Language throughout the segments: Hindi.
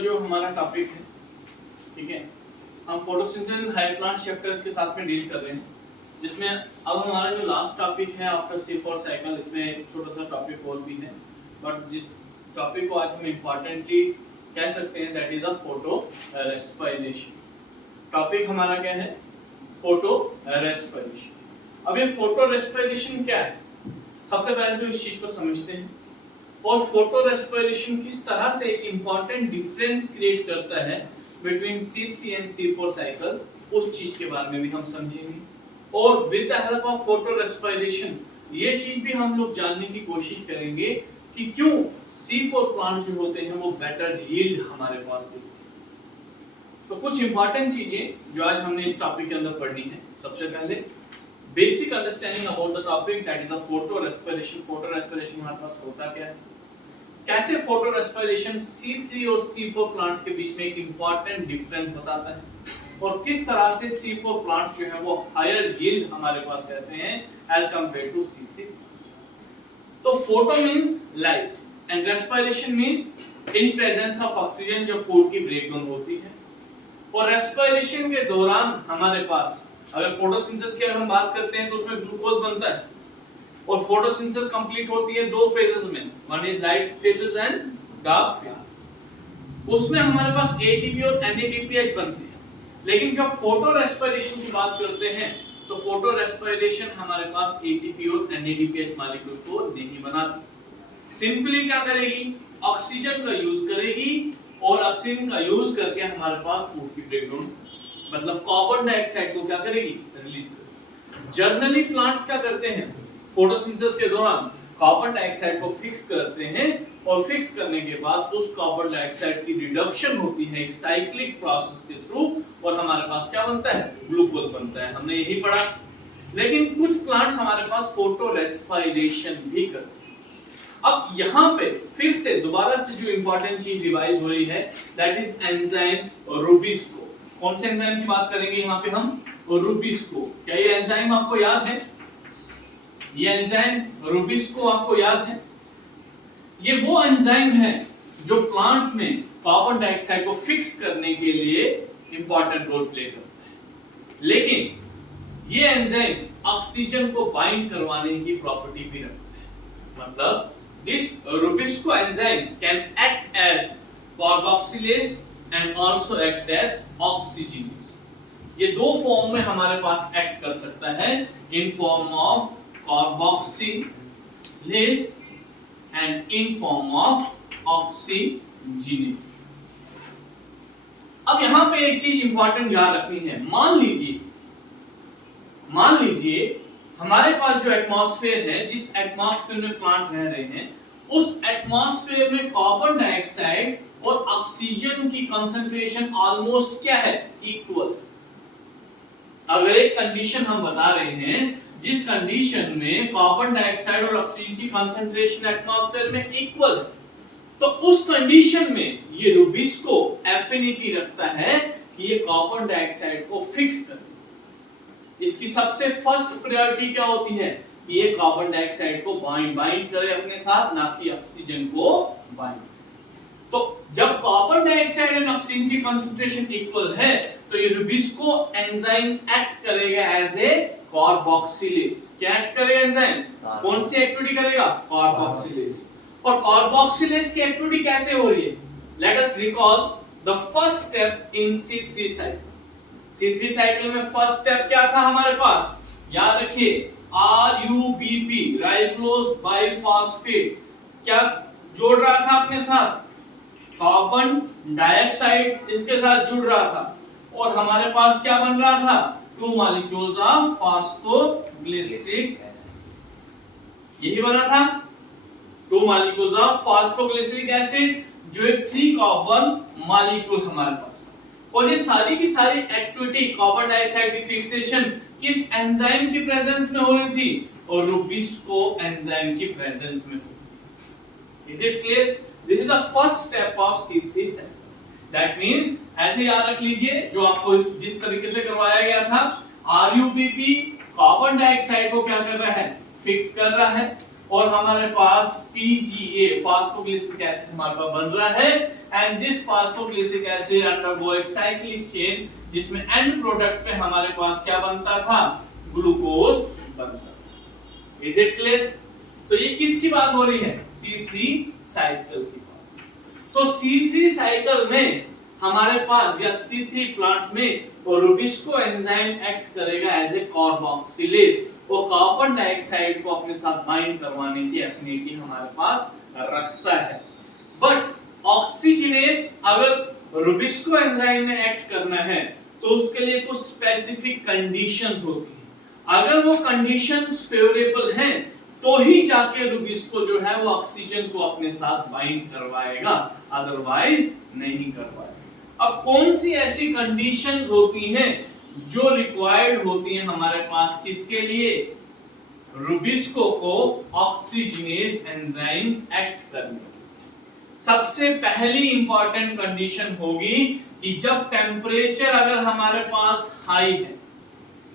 जो हमारा टॉपिक है, ठीक है, हम photosynthesis in high plant chapter के साथ में डील कर रहे हैं, जिसमें अब हमारा जो लास्ट टॉपिक है आफ्टर C4 साइकिल, इसमें एक छोटा सा टॉपिक और भी है, बट जिस टॉपिक को आज हम इम्पोर्टेंटली कह सकते हैं that is the photo respiration. Topic हमारा क्या है? Photo respiration. अब ये फोटो रेस्पिरेशन क्या है, सबसे पहले तो इस चीज को समझते हैं, और फोटो रेस्पिरेशन किस तरह से एक इंपॉर्टेंट डिफरेंस क्रिएट करता है between C3 and C4 cycle, उस चीज के बारे में भी हम समझेंगे। और with the help of photo respiration ये चीज भी हम लोग जानने की कोशिश करेंगे कि क्यों C4 प्लांट जो होते हैं वो बेटर यील्ड हमारे पास देते हैं। तो कुछ इंपॉर्टेंट चीजें जो आज हमने इस टॉपिक के अंदर पढ़नी है। सबसे पहले basic understanding about the topic that is the photo respiration. Photo respiration हमारे पास होता क्या है, कैसे फोटो रेस्पिरेशन C3 और C4 प्लांट्स के बीच में एक इंपॉर्टेंट डिफरेंस बताता है, और किस तरह से C4 प्लांट्स जो है वो हायर यील्ड हमारे पास रहते हैं एज कंपेयर टू C3। तो photo means light and respiration means in presence of oxygen जब फूड की ब्रेकडाउन होती है। और रेस्पिरेशन के दौरान हमारे पास अगर फोटोसिंथेसिस की हम बात करते हैं तो उसमें ग्लूकोज बनता है, और फोटोसिंथेसिस कंप्लीट होती है दो फेजेस में, one is light phases and dark phase. उसमें हमारे पास एटीपी और एनएडीपीएच बनते हैं। लेकिन जब फोटो रेस्पिरेशन की बात करते हैं तो फोटो रेस्पिरेशन हमारे पास एटीपी और एनएडीपीएच मॉलिक्यूल को नहीं बनाती। सिंपली क्या करेगी, ऑक्सीजन का यूज करेगी, और ऑक्सीजन का यूज करके हमारे पास फूड की ब्रेकडाउन मतलब कार्बन डाइऑक्साइड को क्या करेगी, रिलीज करेगी। जनरली प्लांट्स क्या करते हैं, फोटोसिंथेसिस के दौरान कार्बन डाइऑक्साइड को फिक्स करते हैं, और फिक्स करने के बाद उस कार्बन डाइऑक्साइड की रिडक्शन होती है एक साइक्लिक प्रोसेस के थ्रू, और हमारे पास क्या बनता है, ग्लूकोज बनता है। हमने यही पढ़ा। लेकिन कुछ प्लांट्स हमारे पास फोटो रेस्पिरेशन भी करते हैं। अब यहाँ पे फिर से दोबारा से जो इंपॉर्टेंट चीज रिवाइज हो रही है दैट इज एंजाइम रूबिस्को। कौन से एंजाइम की बात करेंगे यहाँ पे हम, रूबिस्को। क्या ये एंजाइम आपको याद है? ये एंजाइम रूबिस्को आपको याद है? ये वो एंजाइम है जो प्लांट्स में कार्बन डाइऑक्साइड को फिक्स करने के लिए इंपॉर्टेंट रोल प्ले करता है। लेकिन ये एंजाइम ऑक्सीजन को बाइंड करवाने की प्रॉपर्टी भी रखता है। मतलब this rubisco enzyme can act as carboxylase and also act as oxygenase. ये दो फॉर्म में हमारे पास एक्ट कर सकता है, in form of carboxylase and in form of oxygenase। अब यहां पे एक चीज इंपॉर्टेंट याद रखनी है। मान लीजिए हमारे पास जो एटमॉस्फेयर है, जिस एटमॉस्फेयर में प्लांट रह रहे हैं, उस एटमॉस्फेयर में कार्बन डाइऑक्साइड और ऑक्सीजन की कंसंट्रेशन ऑलमोस्ट क्या है, इक्वल। अगर एक कंडीशन हम बता रहे हैं जिस कंडीशन में कार्बन डाइऑक्साइड और ऑक्सीजन की कंसंट्रेशन एटमॉस्फेयर में इक्वल है, तो उस कंडीशन में ये रूबिस्को एफिनिटी रखता है कि ये कार्बन डाइऑक्साइड को फिक्स करे। इसकी सबसे फर्स्ट प्रायोरिटी क्या होती है कि ये कार्बन डाइऑक्साइड को बाइंड करे अपने साथ, ना कि ऑक्सीजन को बाइंड। तो जब कार्बन डाइऑक्साइड एंड ऑक्सीजन की कंसंट्रेशन इक्वल है तो ये रूबिस्को एंजाइम एक्ट करेगा एज ए कार्बोक्सिलेज। क्या एक्ट करेगा एंजाइम, कौन सी एक्टिविटी करेगा, कार्बोक्सिलेज। और कार्बोक्सिलेज की एक्टिविटी कैसे हो रही है, let us recall the first step in C3 cycle. C3 cycle में फर्स्ट स्टेप क्या था हमारे पास, याद रखिए, RUBP राइबोज बाइफॉस्फेट क्या जोड़ रहा था अपने साथ, कार्बन डाइऑक्साइड इसके साथ जुड़ रहा था, और हमारे पास क्या बन रहा था, 2 मॉलिक्यूल्स ऑफ फॉस्फोग्लिसरिक एसिड। यही बना था, 2 मॉलिक्यूल्स ऑफ फॉस्फोग्लिसरिक एसिड, जो एक 3 कार्बन मॉलिक्यूल हमारे पास। और ये सारी की सारी एक्टिविटी कार्बन डाइऑक्साइड की फिक्सेशन किस एंजाइम की प्रेजेंस में हो रही थी, और रूबिस्को एंजाइम की प्रेजेंस में हो रही थी। Is it clear? This is the first step of C3 cycle. That means ऐसे याद रख लीजिए, जो आपको जिस तरीके से करवाया गया था, RUBP कार्बन डाइऑक्साइड को क्या कर रहा है, फिक्स कर रहा है, और हमारे पास PGA फॉस्फोग्लिसरिक एसिड हमारे पास बन रहा है and this phosphoglyceric acid undergo a cyclic chain, जिसमें एंड प्रोडक्ट पे हमारे पास क्या बनता था, ग्लूकोज बनता था। Is it clear? तो ये किसकी बात हो रही है, C3 साइकिल की बात। तो C3 साइकिल में हमारे पास या C3 प्लांट्स में रुबिस्को एंजाइम एक्ट करेगा एज ए कार्बोक्सिलेज, वो कार्बन डाइऑक्साइड को अपने साथ बाइंड करवाने की एफिनिटी हमारे पास रखता है। बट ऑक्सीजनेस अगर रुबिस्को एंजाइम ने एक्ट करना है तो उसके लिए कुछ स्पेसिफिक कंडीशंस होती हैं। अगर वो कंडीशंस फेवरेबल हैं तो ही जाके रुबिस्को जो है वो ऑक्सीजन को अपने साथ बाइंड करवाएगा, अदरवाइज नहीं करवाएगा। अब कौन सी ऐसी कंडीशंस होती हैं जो रिक्वायर्ड होती हैं हमारे पास किसके लिए, रुबिस्को को ऑक्सीजनेस एंजाइम एक्ट करने के? सबसे पहली इंपॉर्टेंट कंडीशन होगी कि जब टेम्परेचर अगर हमारे पास हाई है,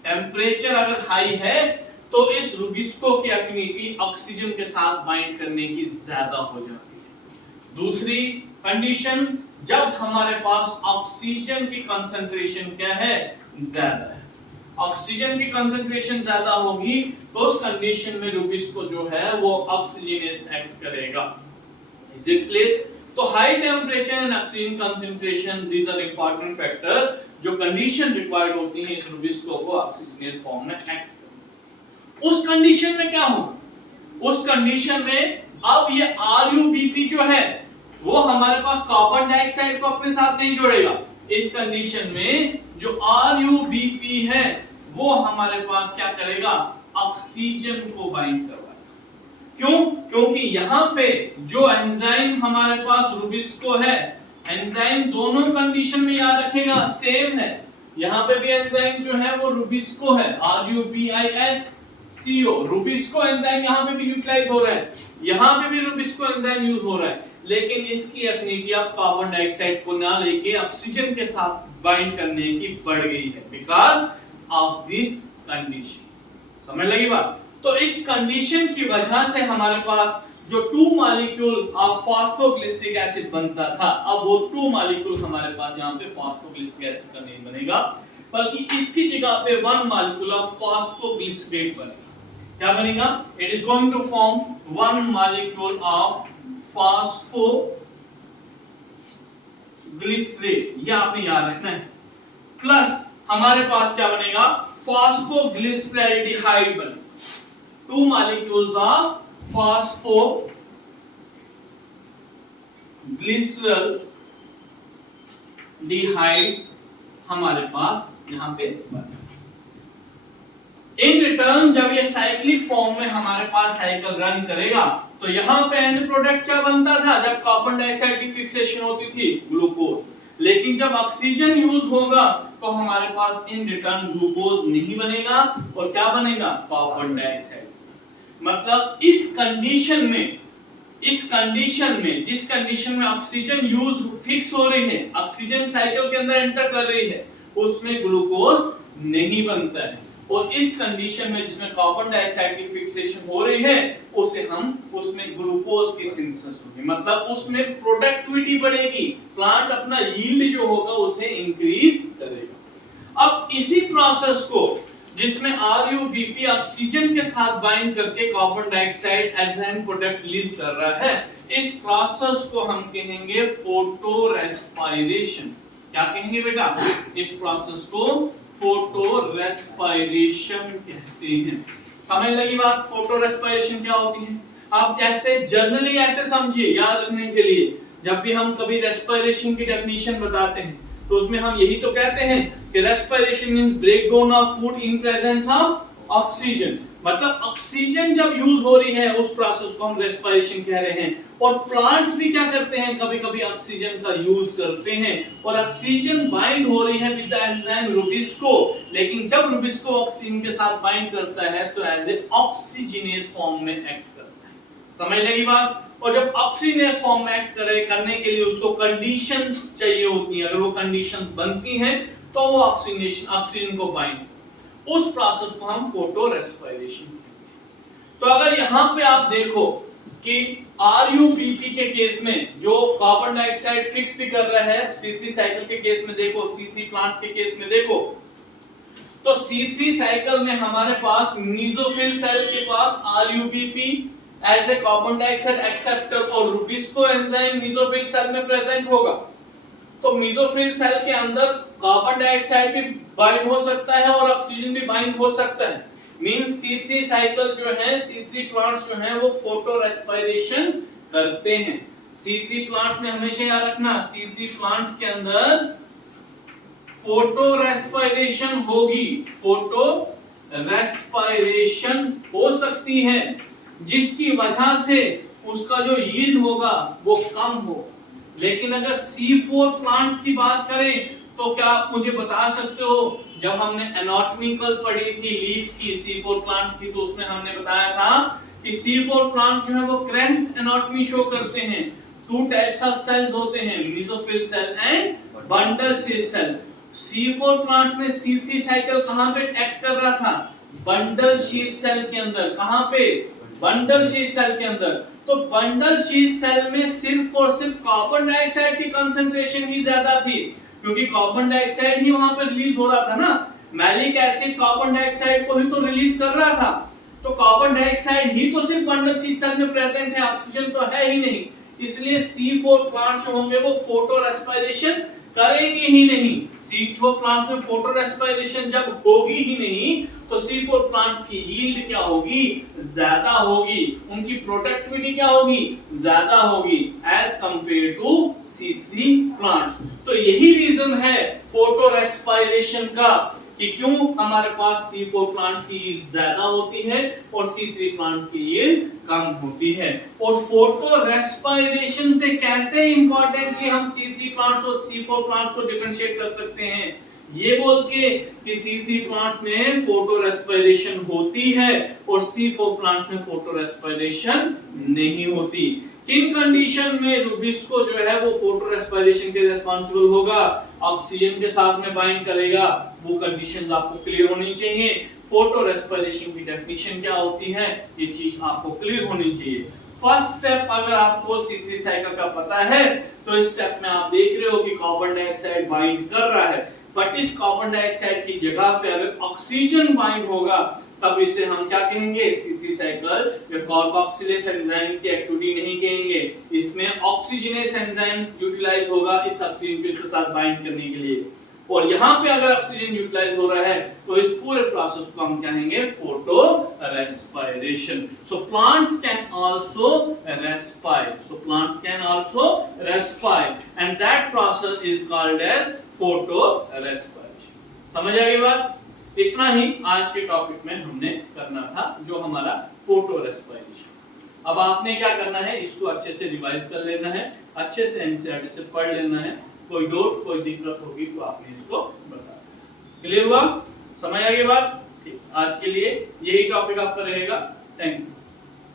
टेम्परेचर अगर हाई है तो इस रुबिस्को की एफिनिटी ऑक्सीजन के साथ बाइंड करने की ज्यादा हो जाती है। दूसरी कंडीशन, जब हमारे पास ऑक्सीजन की कंसंट्रेशन क्या है, ज्यादा है। ऑक्सीजन की कंसंट्रेशन ज्यादा होगी तो उस कंडीशन में रुबिस्को जो है वो ऑक्सीजनेस एक्ट करेगा। Is it clear? तो high temperature and oxygen concentration, these are important factor जो कंडीशन रिक्वायर्ड होती है इस रुबिस्को को ऑक्सीजनेस फॉर्म में एक्ट करने। उस कंडीशन में क्या होगा, उस कंडीशन में अब ये RuBP जो है वो हमारे पास कार्बन डाइऑक्साइड को अपने साथ नहीं जोड़ेगा। इस कंडीशन में जो RuBP है वो हमारे पास क्या करेगा, ऑक्सीजन को बाइंड करवाएगा। क्यों? क्योंकि यहाँ पे जो एंजाइम हमारे पास रुबिस्को है, एंजाइम दोनों कंडीशन में याद रखेगा सेम है। यहाँ पे भी एंजाइम जो है वो रुबिस्को है, RuBisCO, रुबिस्को एंजाइम यहाँ पे भी यूटिलाइज हो रहा है, यहाँ पे भी रुबिस्को एंजाइम यूज हो रहा है, लेकिन इसकी एफिनिटी अब कार्बन डाइऑक्साइड को ना लेके ऑक्सीजन के साथ बाइंड करने की बढ़ गई है बिकॉज ऑफ दिस कंडीशन। समझ लगी बात? तो इस कंडीशन की वजह से हमारे पास जो 2 मॉलिक्यूल ऑफ फॉस्फोग्लिसरिक एसिड बनता था, अब वो 2 मॉलिक्यूल हमारे पास यहाँ पे फॉस्फोग्लिसरिक एसिड का नहीं बनेगा, बल्कि इसकी जगह पे 1 मॉलिक्यूल ऑफ फॉस्फोग्लिसरेट बनेगा। क्या बनेगा? It is going to form 1 molecule of phosphoglycerate, ये आपने याद रखना है। प्लस हमारे पास क्या बनेगा, फॉस्फोग्लिसरैल्डिहाइड बनेगा। 2 molecules of phosphoglyceraldehyde हमारे पास यहाँ पे बना। इन रिटर्न जब ये साइक्लिक फॉर्म में हमारे पास साइकिल रन करेगा तो यहाँ पे एंड प्रोडक्ट क्या बनता था, जब कार्बन डाइऑक्साइड की फिक्सेशन होती थी ग्लूकोज, लेकिन जब ऑक्सीजन यूज होगा तो हमारे पास इन रिटर्न ग्लूकोज नहीं बनेगा और क्या बनेगा, कार्बन डाइऑक्साइड। मतलब इस कंडीशन में जिस कंडीशन में ऑक्सीजन यूज फिक्स हो रही है, ऑक्सीजन साइकिल के अंदर एंटर कर रही है, उसमें ग्लूकोज नहीं बनता है, और इस कंडीशन में जिसमें कार्बन डाइऑक्साइड की फिक्सेशन हो रही है उसमें ग्लूकोज की सिंथेसिस होगी, मतलब उसमें प्रोडक्टिविटी बढ़ेगी, प्लांट अपना यील्ड जो होगा उसे इंक्रीज करेगा। अब इसी प्रोसेस को जिसमें RuBP ऑक्सीजन के साथ बाइंड करके carbon dioxide enzyme product release कर रहा है, इस प्रोसेस को हम कहेंगे फोटो रेस्पिरेशन। क्या कहेंगे बेटा? इस प्रोसेस को फोटो रेस्पिरेशन कहते हैं। समझ लगी बात? फोटो रेस्पिरेशन क्या होती है? आप जैसे जनरली ऐसे समझिए याद रखने के लिए, जब भी हम कभी रेस्पिरेशन की डेफिनेशन बताते हैं तो उसमें हम यही तो कहते हैं कि respiration means breakdown of food in presence of oxygen, मतलब ऑक्सीजन जब यूज हो रही है उस प्रोसेस को हम रेस्पिरेशन कह रहे हैं। और प्लांट्स भी क्या करते हैं, कभी कभी ऑक्सीजन का यूज करते हैं और ऑक्सीजन बाइंड हो रही है विद द एंजाइम रुबिस्को, लेकिन जब रुबिस्को ऑक्सीजन के साथ बाइंड करता है तो एज ए ऑक्सीजनेस फॉर्म में एक्ट करता है। समझ लगी बात? और जब ऑक्सीजनेस फॉर्म में एक्ट करने के लिए उसको कंडीशंस चाहिए होती हैं, अगर वो कंडीशंस बनती हैं तो वो ऑक्सीजन को बाइंड, उस प्रोसेस को हम फोटो रेस्पिरेशन कहते हैं। तो अगर यहाँ पे आप देखो कि RUBP के केस में जो कार्बन डाइऑक्साइड फिक्स भी कर रहा है, C3 साइकिल के केस में देखो, C3 प्लांट्स के केस में देखो, तो C3 साइकिल में हमारे पास मीसोफिल सेल के पास RUBP as a carbon dioxide acceptor और रुबिस्को एंजाइम मीसोफिल सेल में प्रेजेंट होगा। तो मीसोफिल सेल के अंदर कार्बन डाइऑक्साइड भी बाइंड हो सकता है और ऑक्सीजन भी बाइंड हो सकता है। मींस C3 साइकिल जो है, C3 प्लांट्स जो हैं वो फोटो रेस्पिरेशन करते हैं। C3 प्लांट्स में हमेशा याद रखना, C3 प्लांट्स के अंदर फोटो रेस्पिरेशन होगी, फोटो रेस्पिरेशन हो सकती है, जिसकी वजह से उसका जो यील्ड होगा वो कम हो। लेकिन अगर C4 प्लांट्स की बात करें तो क्या आप मुझे बता सकते हो, जब हमने एनाटॉमिकल पढ़ी थी लीफ की C4 प्लांट्स की, तो उसमें हमने बताया था कि C4 प्लांट जो है वो क्रेंस एनाटॉमी शो करते हैं। टू टाइप्स ऑफ सेल्स होते हैं, mesophyll cell and bundle sheath cell. C4 plants में C3 साइकिल कहां पे एक्ट कर रहा था? बंडल शीथ सेल के अंदर। कहां पे? बंडल शीथ सेल के अंदर। तो बंडल शीथ सेल में सिर्फ और सिर्फ कार्बन डाइऑक्साइड की कंसंट्रेशन ही ज्यादा थी, क्योंकि कार्बन डाइऑक्साइड ही वहां पर रिलीज हो रहा था ना। मैलिक एसिड कार्बन डाइऑक्साइड को ही तो रिलीज कर रहा था, तो कार्बन डाइऑक्साइड ही तो सिर्फ बंडल शीथ सेल में प्रेजेंट है, ऑक्सीजन तो है ही नहीं। इसलिए C4 प्लांट्स होंगे वो फोटो रेस्पिरेशन करेंगे ही नहीं। C4 प्लांट्स में फोटो रेस्पिरेशन जब होगी ही नहीं तो C4 प्लांट्स की यील्ड क्या होगी? ज्यादा होगी। उनकी प्रोडक्टिविटी क्या होगी? ज्यादा होगी as compare to C3 plants. तो यही रीजन है फोटो रेस्पिरेशन का कि क्यों हमारे पास C4 प्लांट्स की यील्ड ज्यादा होती है और C3 प्लांट्स की यील्ड कम होती है। और फोटो रेस्पिरेशन से कैसे इंपॉर्टेंटली हम C3 प्लांट्स और C4 प्लांट्स को डिफरेंशिएट कर सकते हैं, ये बोल के कि C3 प्लांट्स में फोटो रेस्पिरेशन होती है और C4 प्लांट्स में फोटो रेस्पिरेशन नहीं होती। किन कंडीशन में रुबिस्को जो है वो फोटो रेस्पिरेशन के रिस्पांसिबल होगा, ऑक्सीजन के साथ में बाइंड करेगा, वो कंडीशंस आपको क्लियर होनी चाहिए। फोटो रेस्पिरेशन की डेफिनेशन क्या होती है, ये चीज आपको क्लियर होनी चाहिए। फर्स्ट स्टेप अगर आपको C3 साइकिल का पता है तो इस स्टेप में आप देख रहे हो कि कार्बन डाइऑक्साइड बाइंड कर रहा है, बट इस कार्बन डाइऑक्साइड की जगह पे अगर ऑक्सीजन बाइंड होगा तब इसे हम क्या कहेंगे? C3 साइकिल या कार्बोक्सिलेज एंजाइम की एक्टिविटी नहीं कहेंगे। इसमें ऑक्सीजनेस एंजाइम यूटिलाइज होगा इस ऑक्सीजन के साथ बाइंड करने के लिए, और यहाँ पे अगर ऑक्सीजन यूटिलाइज हो रहा है तो इस पूरे प्रोसेस को हम कहेंगे photo respiration. So plants can also respire, so plants can also respire and that process is called as photo respiration. समझ आ गई बात? इतना ही आज के टॉपिक में हमने करना था, जो हमारा फोटो रेस्पिरेशन। अब आपने क्या करना है, इसको अच्छे से रिवाइज कर लेना है, अच्छे से एनसीईआरटी से पढ़ लेना है। कोई डाउट कोई दिक्कत होगी तो आपने इसको बता देना। क्लियर हुआ? समझ आ गई बात? ठीक, आज के लिए यही टॉपिक आपका रहेगा। Thank you.